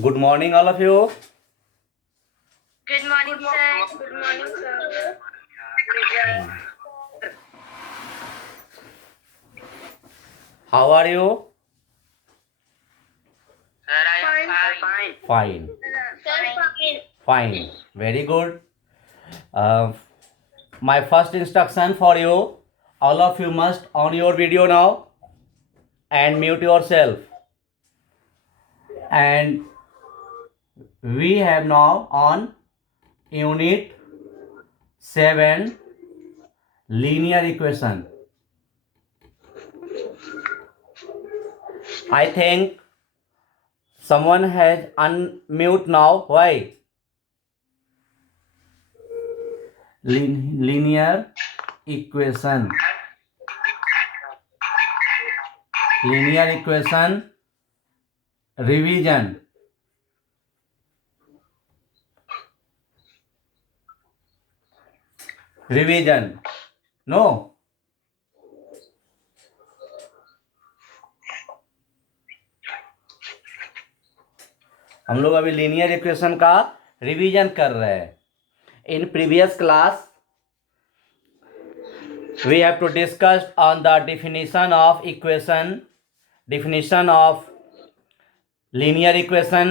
Good morning, all of you. Good morning, sir. Good morning, sir. How are you? Sir, I am fine. Fine. Sir, fine. Fine. Very good. Uh, my first instruction for you, all of you must on your video now and mute yourself. And we have now on unit 7 linear equation. I think someone has unmute now. Why? Linear equation. Linear equation revision. Revision. No. हम लोग अभी linear equation का revision कर रहे हैं in previous class we have to discuss on the definition of equation, definition of linear equation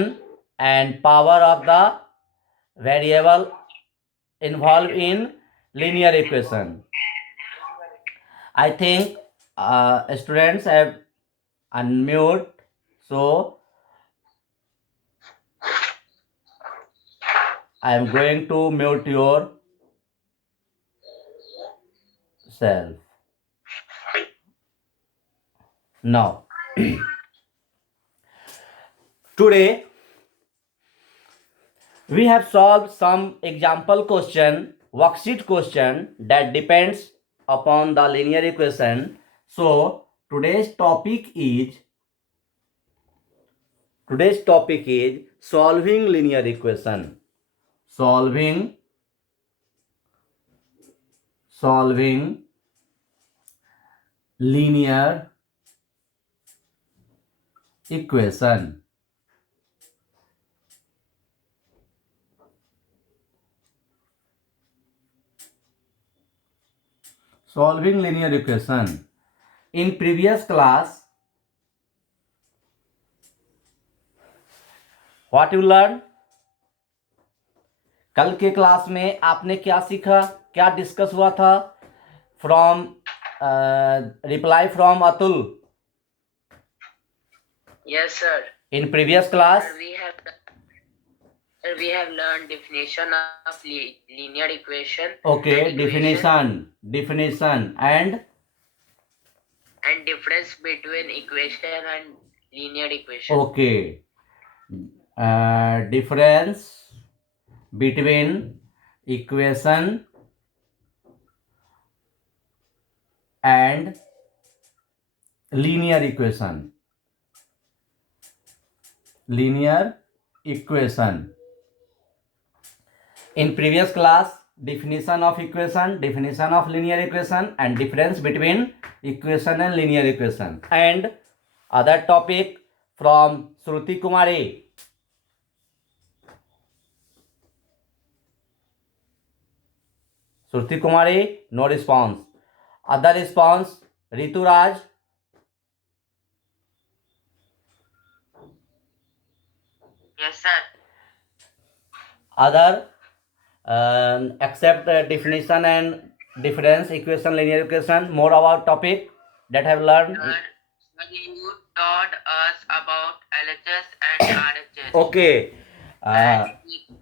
and power of the variable involved in linear equation. I think students have unmute, so I am going to mute your self now. Today we have solved some example question, worksheet question that depends upon the linear equation. So today's topic is solving linear equation. Solving linear equation. Solving linear equation. In previous class, what you learned? कल के class में आपने क्या सीखा, क्या discuss हुआ था? From reply from Atul. Yes, sir. In previous class, We have learned definition of linear equation. okay, definition and difference between equation and linear equation. okay, difference between equation and linear equation. In previous class, definition of equation, definition of linear equation and difference between equation and linear equation, and other topic from Shruti Kumari. Shruti Kumari, no response. Other response, Ritu Raj. Yes, sir. Other accept definition and difference, equation, linear equation, more about topic that have learned. You taught us about LHS and RHS. Okay.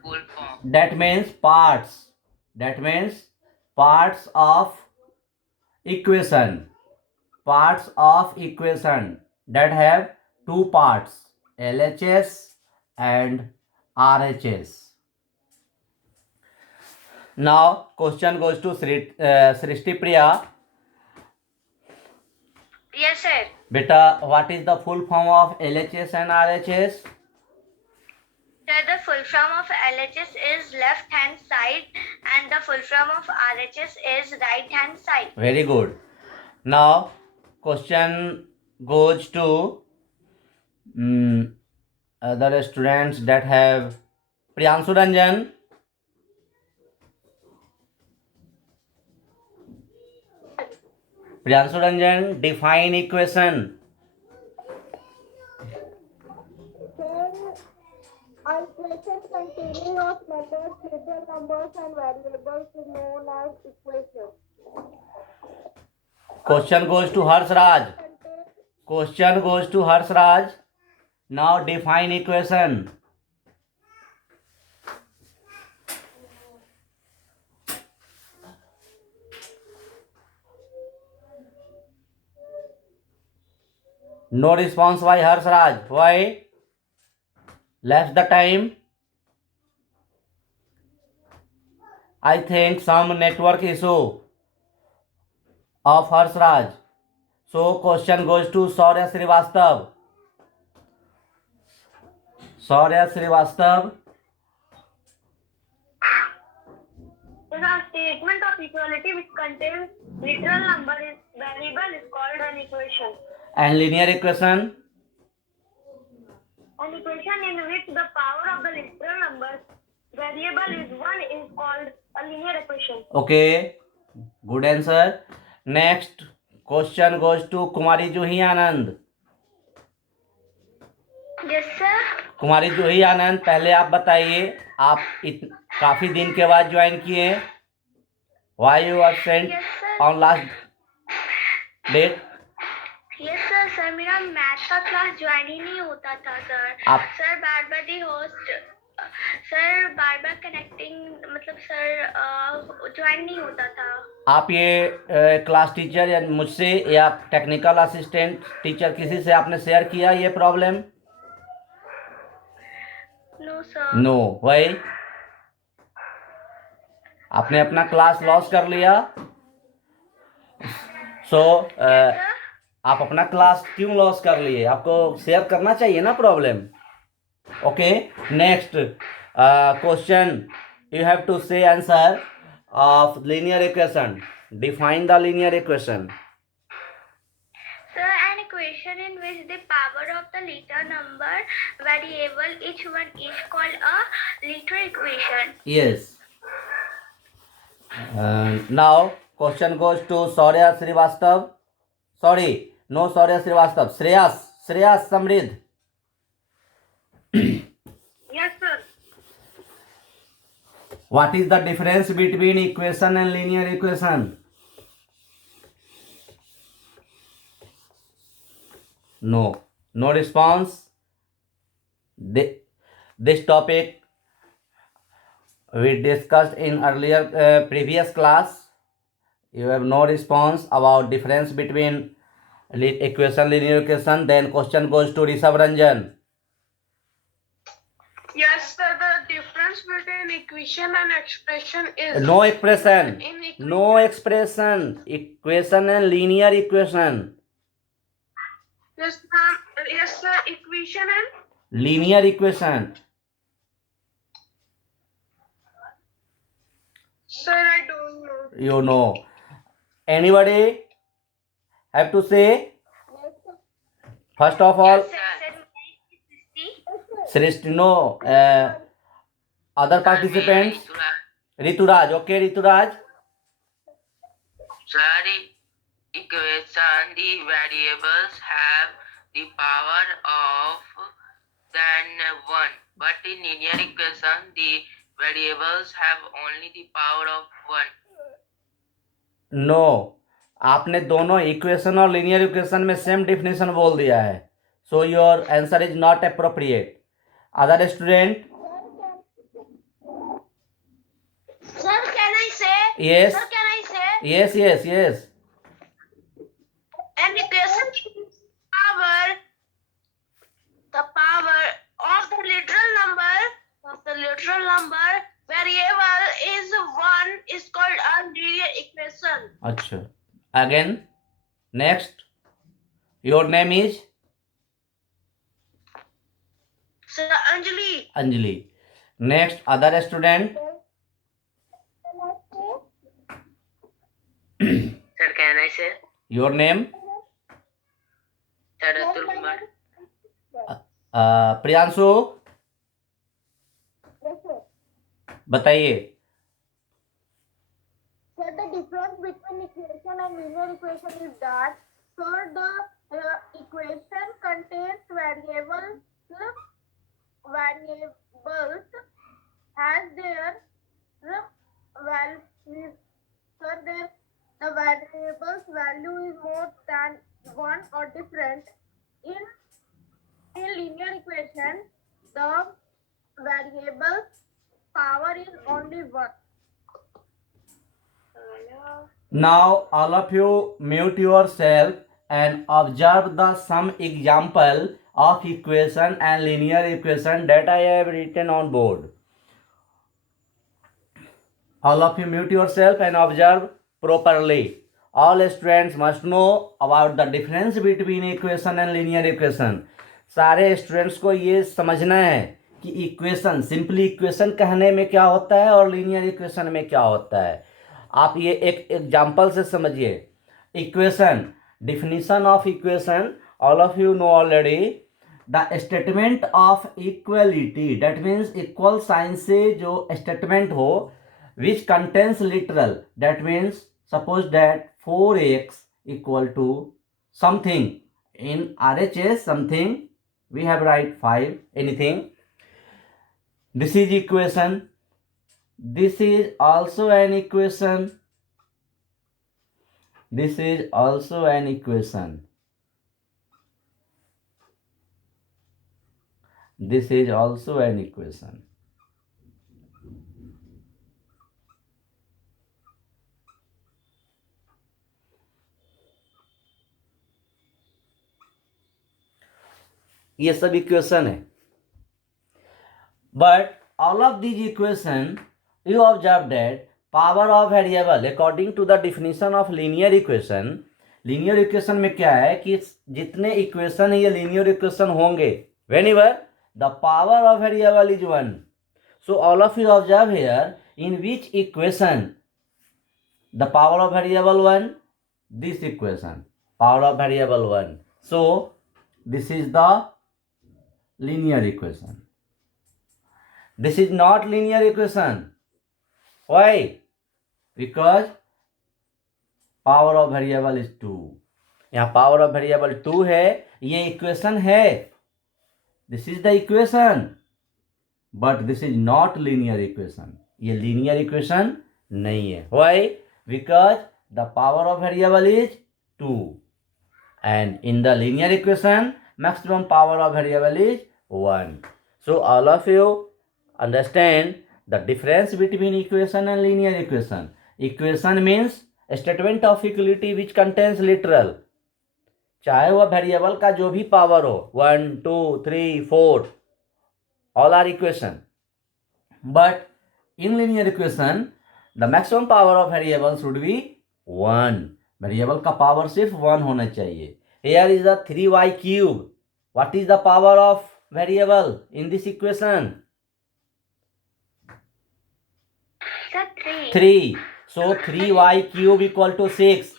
Full form. That means parts. Parts of equation. Parts of equation that have two parts, LHS and RHS. Now question goes to Srishti Priya. Yes, sir. Beta, what is the full form of LHS and RHS? Sir, the full form of LHS is left hand side and the full form of RHS is right hand side. Very good. Now question goes to other students that have Priyanshu Ranjan. Priyanshu Ranjan, define equation. Equation containing of numbers, natural numbers and variables is known as equation. Question goes to Harsh Raj. Question goes to Harsh Raj. Now define equation. No response by Harsh Raj. Why? Left the time. I think some network issue of Harsh Raj. So question goes to Saurya Srivastav. Saurya Srivastav. is a statement of equality which contains literal number is variable is called an equation. And linear equation. An equation in which the power of the literal number variable is 1 is called a linear equation. Okay. Good answer. Next question goes to Kumari Juhi Anand. Yes, sir. कुमारी जूही आनंद, पहले आप बताइए, आप काफी दिन के बाद join किए, why you are sent on last date? Yes sir, sir मेरा मैथ का क्लास ज्वाइन ही नहीं होता था सर. सर बार बार दी होस्ट, सर बार बार कनेक्टिंग, मतलब सर ज्वाइन नहीं होता था. आप ये क्लास टीचर या मुझसे या टेक्निकल असिस्टेंट टीचर किसी से आपने शेयर किया ये problem? No sir. No, why? आपने अपना क्लास लॉस कर लिया. सो आप अपना क्लास क्यों लॉस कर लिए? आपको शेयर करना चाहिए ना problem. Okay, next question, you have to say answer of linear equation. Define the linear equation. Sir, an equation in which the power of the literal number variable each one is called a literal equation. Yes. Now question goes to Saurya Srivastav. Sorry, no Saurya Srivastav. Shreyas Samridh. Yes, sir. What is the difference between equation and linear equation? No response. This topic we discussed in earlier previous class. You have no response about difference between equation, linear equation. Then question goes to Rishabh Ranjan. Yes, sir. The difference between equation and expression is No expression. in No expression. Equation and linear equation. Yes, ma'am. Yes, sir. Equation and Linear equation. sir, I don't know. You know. Anybody have to say? First of all, Srishti. No. Other participants. Rituraj. Okay, Rituraj. Sir, equation, the variables have the power of than 1, but in linear equation, the variables have only the power of 1. No, आपने दोनों equation और linear equation में same definition बोल दिया है. So your answer is not appropriate. Other student? Sir, can I say? Yes. Sir, can I say? Yes. An equation is the power of the literal number variable is 1 is called a linear equation. अच्छा. Again, next. Your name is? Sir, Anjali. Anjali. Next, other student? Sir, can I say? Your name? Sir, Atul Kumar. Priyanshu Yes, sir. बताइए. Sir, the difference between equation and linear equation is that, sir, the equation contains variables has their value. Sir, the variable's value is more than one or different. In linear equation, the variable's power is only one. Now all of you mute yourself and observe the some example of equation and linear equation that I have written on board. All of you mute yourself and observe properly. All students must know about the difference between equation and linear equation. सारे students को ये समझना है कि equation, simply equation कहने में क्या होता है और लीनियर इक्वेशन में क्या होता है. आप ये एक एग्जांपल से समझिए. Equation, definition of equation, all of you know already. The statement of equality, that means equal sign से जो स्टेटमेंट हो, which contains literal, that means suppose that 4x equal to something, in RHS something we have write 5, anything. This is equation. This is also an equation. This is also an equation. This is also an equation. ये सब equation है. But all of these equation you observe that power of variable according to the definition of linear equation. Linear equation में क्या है कि जितने equation ये linear equation होंगे, whenever the power of variable is 1. So all of you observe here in which equation the power of variable 1, this equation, power of variable 1. So this is the linear equation. This is not linear equation. Why? Because power of variable is 2. यहाँ power of variable 2 है, ये equation है. This is the equation, but this is not linear equation. ये linear equation नहीं है. Why? Because the power of variable is 2. And in the linear equation, maximum power of variable is 1. So all of you understand the difference between equation and linear equation. Equation means a statement of equality which contains literal. चाहे वह variable का जो भी power हो, 1, 2, 3, 4, all are equation. But in linear equation, the maximum power of variable should be 1. Variable का power सिर्फ 1 होना चाहिए. Here is the 3y cube. What is the power of variable in this equation? Sir, 3. 3. So 3y cube equal to 6.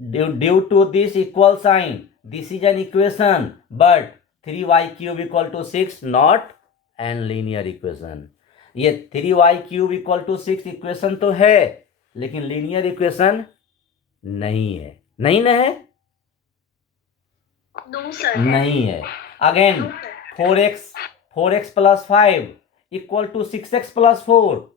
Due to this equal sign, this is an equation, but 3y cube equal to 6 not an linear equation. ये 3y cube equal to 6 equation तो है, लेकिन linear equation नहीं है. नहीं ना है? No, sir. नहीं है. Again 4x plus 5 equal to 6x plus 4.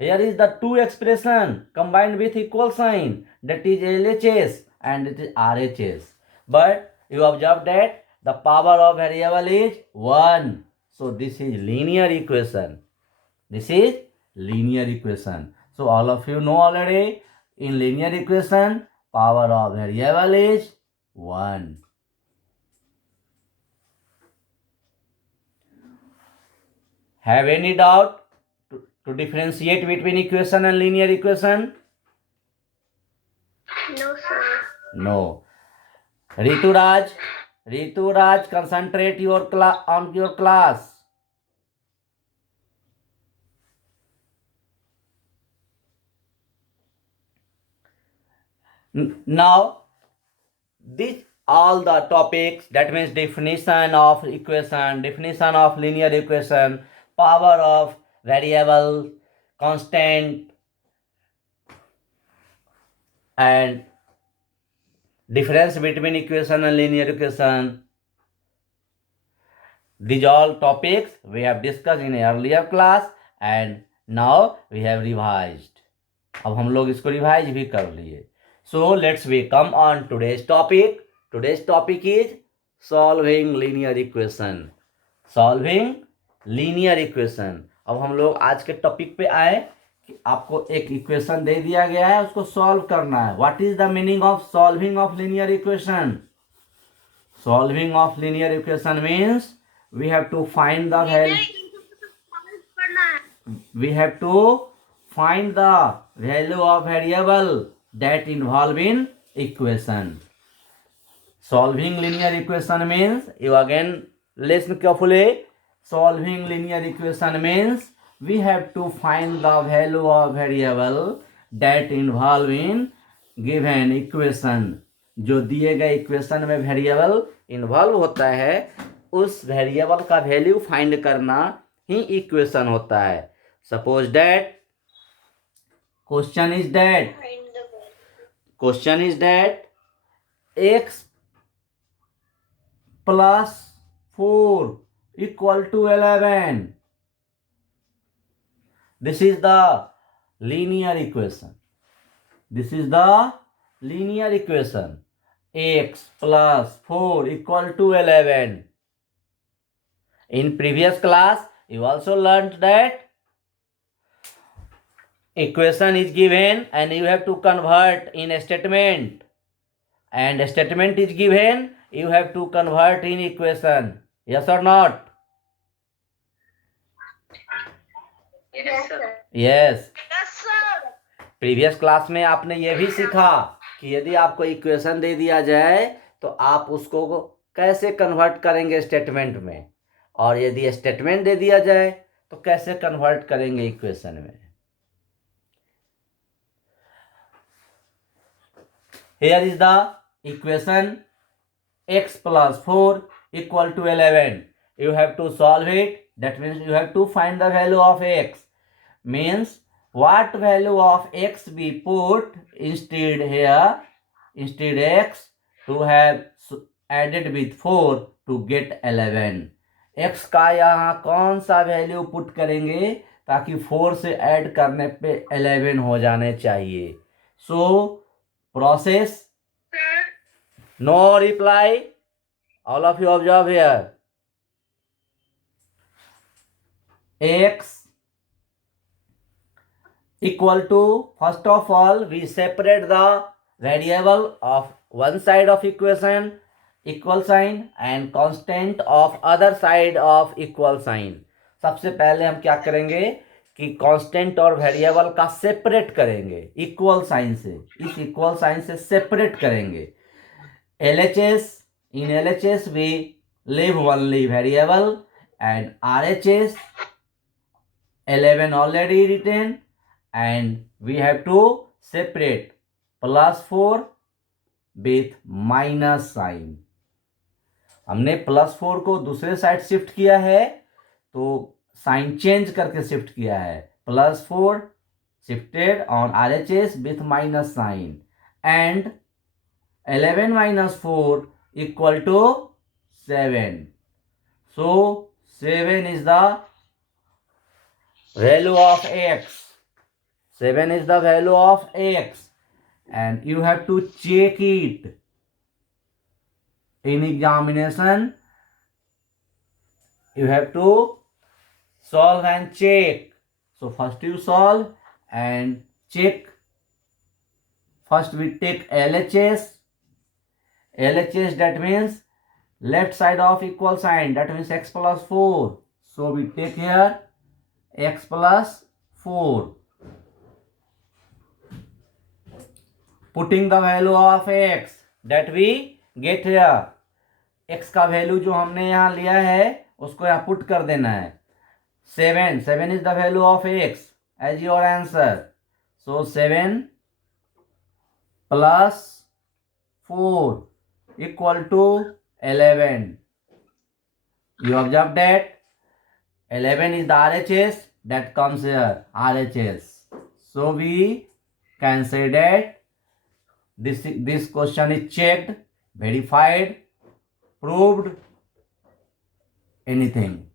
Here is the two expression combined with equal sign, that is LHS and it is RHS. But you observe that the power of variable is 1. So this is linear equation. This is linear equation. So all of you know already, in linear equation, power of variable is 1. Have any doubt to differentiate between equation and linear equation? No, sir. No. Rituraj, concentrate on your class. Now, this all the topics, that means definition of equation, definition of linear equation, power of variable, constant, and difference between equation and linear equation. These all topics we have discussed in earlier class and now we have revised. अब हम लोग इसको revise भी कर लिए. So let's we come on today's topic. Today's topic is solving linear equation. Solving linear equation. अब हम लोग आज के टॉपिक पे आए कि आपको एक इक्वेशन दे दिया गया है, उसको सॉल्व करना है. What is the meaning of solving of linear equation? Solving of linear equation means we have to find the value. We have to find the value of variable that involve in equation. Solving linear equation means, you again listen carefully. Solving linear equation means we have to find the value of variable that involve in given equation. जो दिए गए equation में variable involve होता है, उस variable का value find करना ही equation होता है. Suppose that question is that x plus 4 equal to 11. This is the linear equation. This is the linear equation. X plus 4 equal to 11. In previous class, you also learned that equation is given and you have to convert in a statement. And a statement is given, you have to convert in equation. Yes or not? Yes, sir. Yes. Yes, sir. Previous class में आपने ये भी सीखा कि यदि आपको equation दे दिया जाए तो आप उसको कैसे कन्वर्ट करेंगे स्टेटमेंट में, और यदि स्टेटमेंट दे दिया जाए तो कैसे कन्वर्ट करेंगे इक्वेशन में. Here is the equation x plus 4 equal to 11. You have to solve it. That means you have to find the value of x. Means what value of x be put instead here, instead x, to have added with 4 to get 11. x का यहाँ कौन सा value put करेंगे ताकि 4 से add करने पे 11 हो जाने चाहिए. सो process. No reply. All of you observe here. X equal to, first of all, we separate the variable of one side of equation equal sign and constant of other side of equal sign. सबसे पहले हम क्या करेंगे कि constant और variable का separate करेंगे equal sign से. इस इक्वल साइन से सेपरेट करेंगे. LHS, in LHS we leave only variable and RHS 11 already written and we have to separate plus 4 with minus sign. हमने प्लस 4 को दूसरे साइड शिफ्ट किया है तो साइन चेंज करके शिफ्ट किया है. Plus 4 shifted on RHS with minus sign and 11 minus 4 equal to 7. So 7 is the value of x. 7 is the value of x and you have to check it in examination. You have to solve and check. So first you solve and check. First we take LHS. LHS, that means left side of equal sign, that means x plus 4. So we take here x plus 4. Putting the value of x that we get here. x का value जो हमने यहाँ लिया है उसको यहाँ put कर देना है. 7 is the value of x as your answer. So 7 plus 4 equal to 11. You observe that 11 is the RHS that comes here, RHS. So we can say that this question is checked, verified, proved, anything.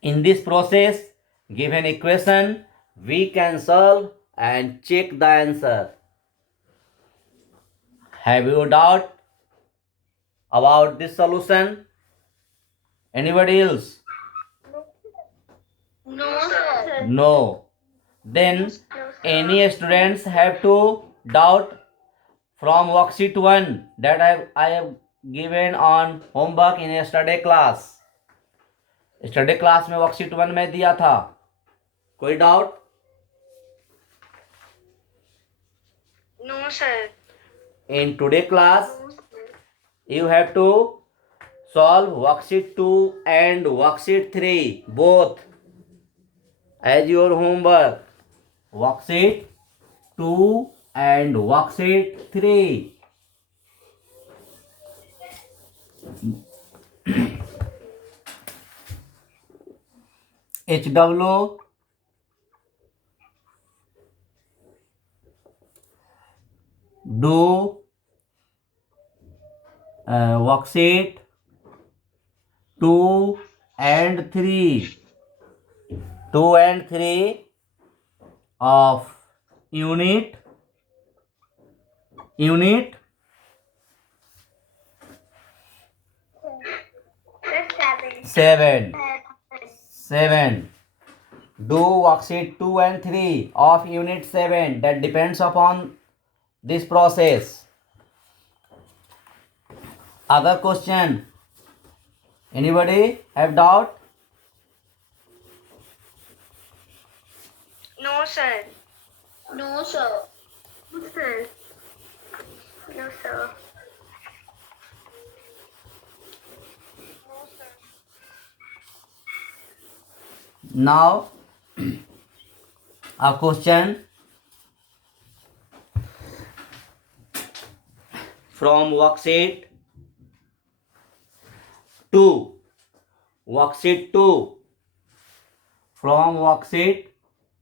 In this process, given equation, we can solve and check the answer. Have you doubt about this solution? Anybody else? No, sir. No. Then No, sir. any students have to doubt from worksheet 1 that I have given on homework in yesterday class. Study class में worksheet 1 में दिया था. कोई doubt? No, sir. In today class, you have to solve worksheet 2 and worksheet 3 both as your homework. Worksheet 2 and worksheet 3. HW do worksheet 2 and 3. 2 and 3 of unit 7. Do worksheet 2 and 3 of unit 7. That depends upon this process. Other question? Anybody have doubt? No, sir. No, sir. No, sir. No, sir. Now a question from worksheet 2. Worksheet 2. From worksheet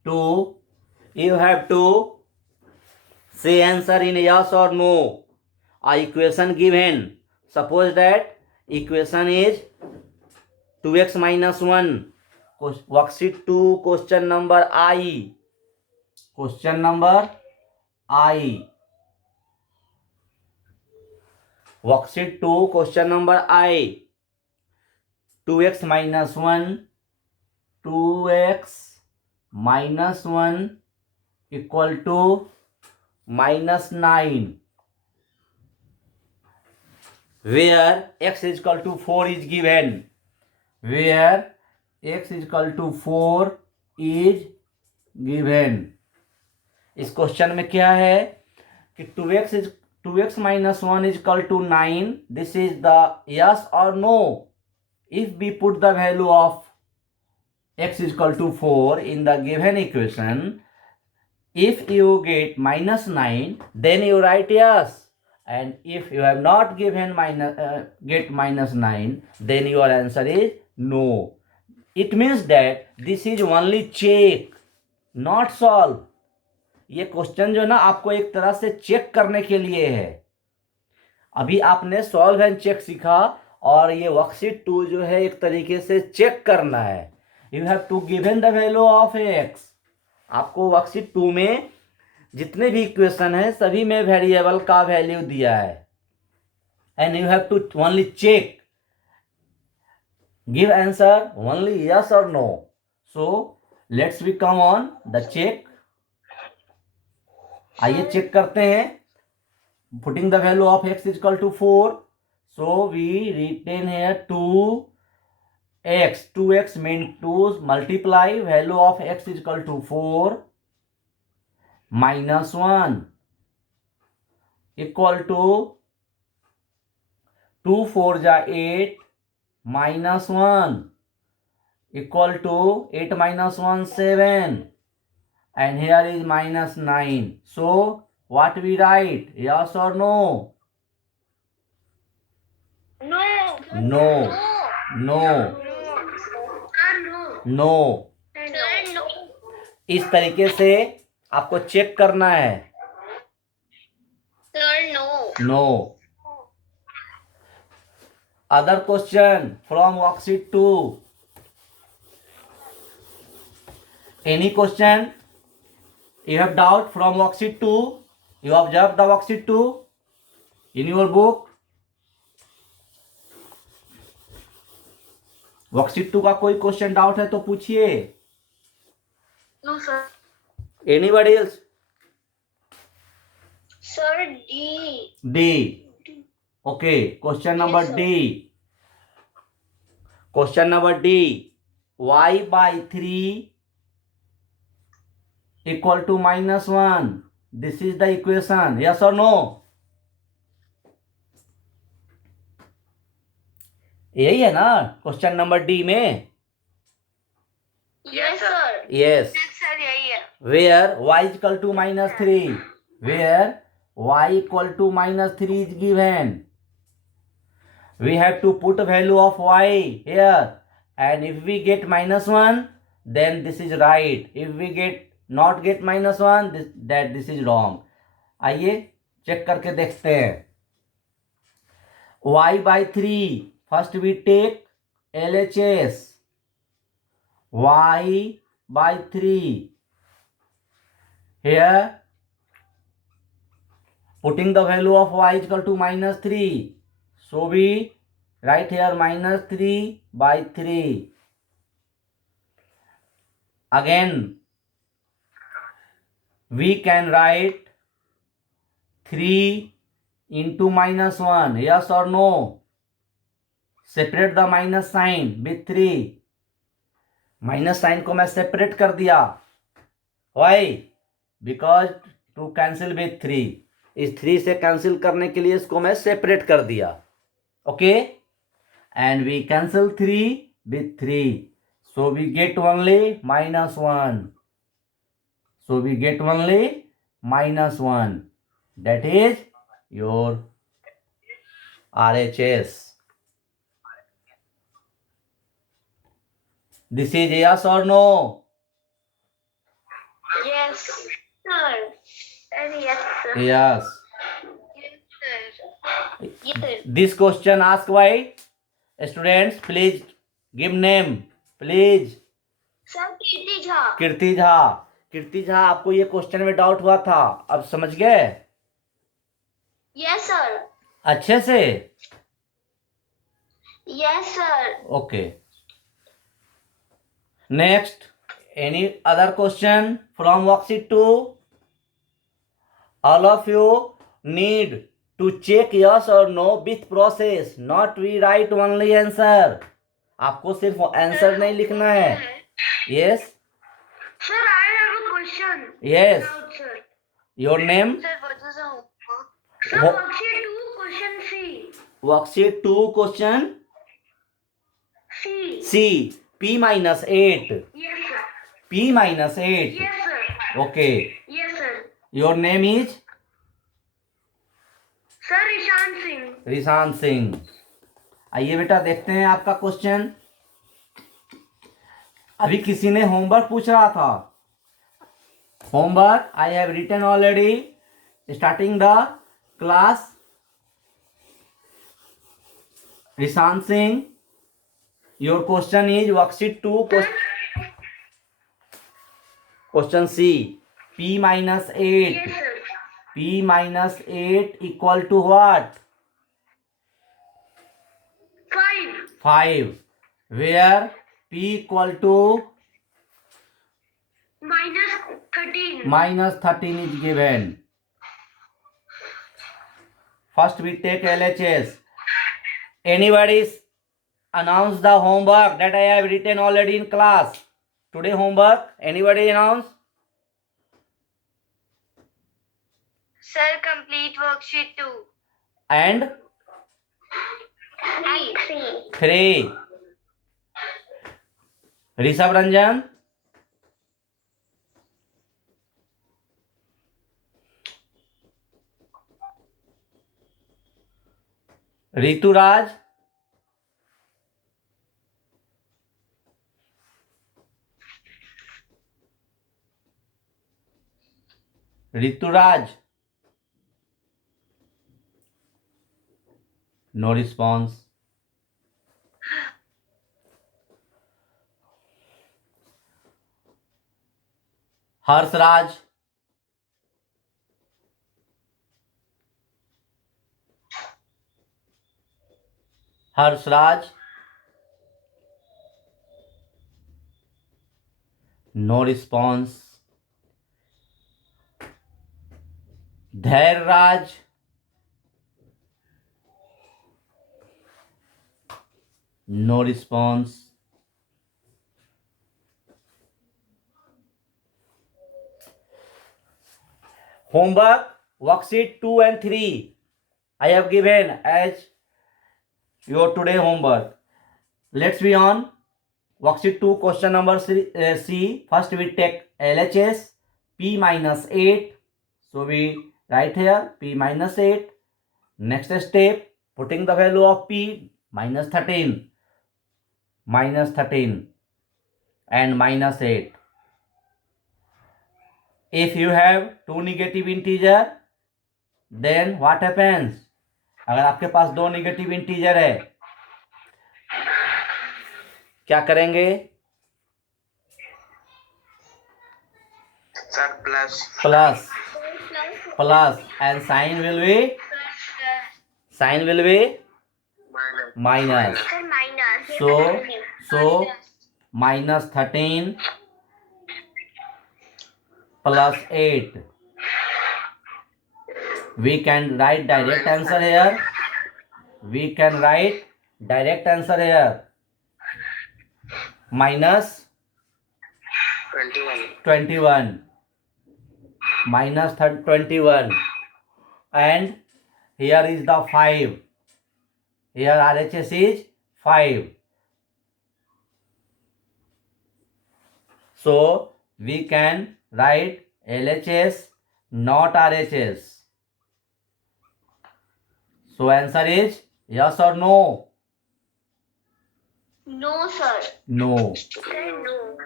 2, you have to say answer in yes or no. A equation given. Suppose that equation is 2x minus 1. Worksheet 2, question number I. Question number I. Worksheet 2, question number I. 2x minus 1. 2x minus 1 equal to minus 9. Where x is equal to 4 is given. Where x is equal to 4 is given. इस question में क्या है कि 2x minus 1 is equal to 9. This is the yes or no. If we put the value of x is equal to 4 in the given equation, if you get minus 9, then you write yes. And if you have not given get minus 9, then your answer is no. It means that this is only check, not solve. ये question जो ना आपको एक तरह से check करने के लिए है. अभी आपने सॉल्व एंड चेक सीखा और ये वर्कशीट 2 जो है एक तरीके से चेक करना है. You have to given the value of X. आपको वर्कशीट 2 में जितने भी इक्वेशन है सभी में वेरिएबल का वैल्यू दिया है. And you have to only check, give answer only yes और no. So let's we come on the check. आइए चेक करते हैं. Putting the value of x is equal to 4. So we written here 2x. 2x mean 2 multiply value of x is equal to 4 minus 1 equal to 2 4 ja 8 minus 1 equal to 8 minus 1 7 and here is minus 9. So what we write? Yes or no? No. No. No. Sir, no. No. Sir, no. इस तरीके से आपको check करना है. Sir, no. No. Other question from worksheet 2. Any question? You have doubt from worksheet 2? You observe the worksheet 2 in your book? Worksheet 2 का कोई question doubt है तो पूछिए. No, sir. Anybody else? Sir, D. D. Okay. Question number Yes, sir. D. Question number D. Y by 3 equal to -1. This is the equation. Yes or no? यही है ना question number D में. Yes, sir. Yes. Yes, sir, यही है. Where y is equal to -3. Where y equal to -3 is given. We have to put value of y here, and if we get -1, then this is right. If we not get -1, this is wrong. आइए check करके देखते हैं. y by 3. First we take LHS. Y by 3. Here putting the value of y is equal to -3. So we write here -3 by 3. Again we can write 3 into -1. Yes or no? Separate the minus sign with 3. Minus sign को मैं separate कर दिया. Why? Because to cancel with 3. इस 3 से cancel करने के लिए इसको मैं सेपरेट कर दिया. Okay. And we cancel 3 with 3. So we get only -1. So we get only -1. That is your RHS. This is yes or no? Yes, sir. And yes, sir. Yes. Yes, sir. Yes, sir. This question asked by students. Please give name. Please. Sir, Kirti Jha. Kirti Jha. Kirti Jha, आपको ये question में doubt हुआ था, अब समझ गए Yes, sir. अच्छे से? Yes, sir. Okay. Next, any other question from worksheet 2? All of you need to check yes or no with process, not we write only answer. आपको सिर्फ आंसर नहीं लिखना है. Yes. Sir, I have a question. Yes. Doubt, sir. Your name? Sir, what is the homework? Sir, Ho- worksheet 2, question C. Worksheet 2 question C. C. P minus 8. Yes, sir. P minus 8. Yes, sir. Okay. Yes, sir. Your name is Sir, Ishan Singh. Rishan Singh. आइए बेटा देखते हैं आपका question. अभी किसी ने homework पूछ रहा था. Homework I have written already starting the class. Rishan Singh, your question is worksheet 2 question C. P minus 8. Yes, sir. P minus 8 equal to what? 5. 5. Where P equal to Minus 13. minus 13 is given. First we take LHS. Anybody announce the homework that I have written already in class? Today homework. Anybody announce? Sir, complete worksheet 2. And 3. 3. Rishabh Ranjan. Rituraj, Rituraj, no response. Harsraj, Harsraj, no response. Dhairraj, no response. Homework, worksheet 2 and 3. I have given as your today homework. Let's be on worksheet 2, question number C. First we take LHS, P minus 8. So we write here P minus 8. Next step, putting the value of P, minus 13 and minus 8. If you have two negative integer, then what happens? अगर आपके पास दो negative integer है क्या करेंगे? Sir, plus. Plus and sign will be minus. Sir, minus. So minus 13 plus 8. We can write direct answer here. Minus 21. Minus 21. And here is the 5. Here RHS is 5. So we can write LHS, not RHS. So answer is yes or no? No, sir. No. Sir, no.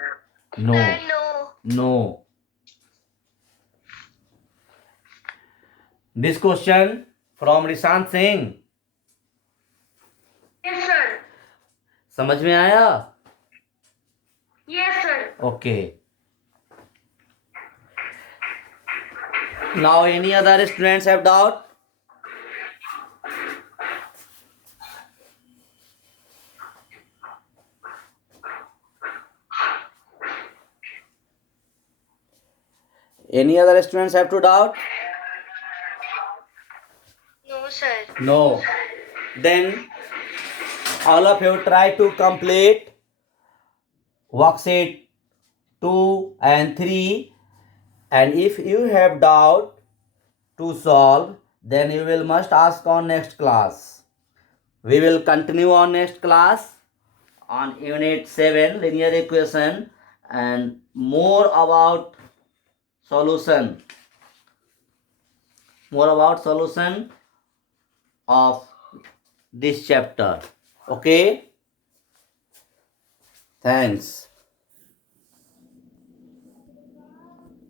No. Sir, no. No. This question from Rishant Singh. Yes, sir. समझ में आया? Yes, sir. Okay. Now any other students have doubt? Any other students have to doubt? No, sir. No. Then all of you try to complete worksheet 2 and 3, and if you have doubt to solve, then you will must ask on next class. We will continue on next class on unit 7 linear equation and more about solution of this chapter. Okay, thanks.